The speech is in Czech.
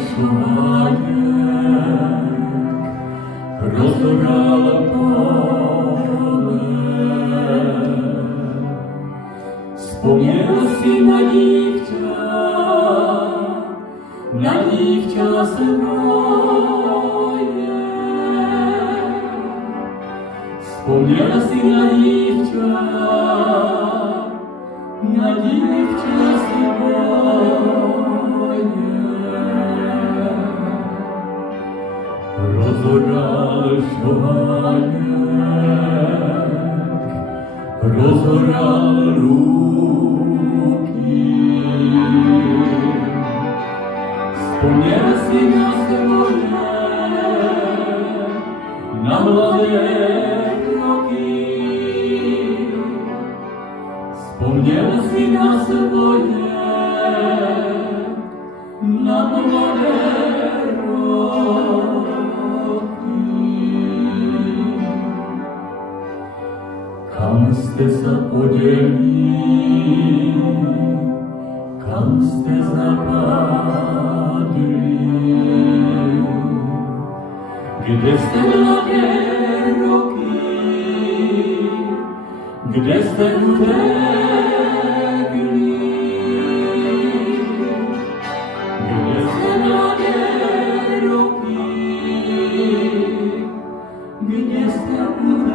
šumánek rozoral pole. Vzpomněl si na dívča svoje. Vzpomněl si na dívča svoje. Rozoral šumánek, rozoral ruky. Vzpomněl si na svoje, na mladé kroky. Vzpomněl si na svoje, na mladé roky. Kam jste zapoděli, kam jste zapadli, kde jste mladé roky, kde jste utekli, kde jste mladé roky, kde jste utekli.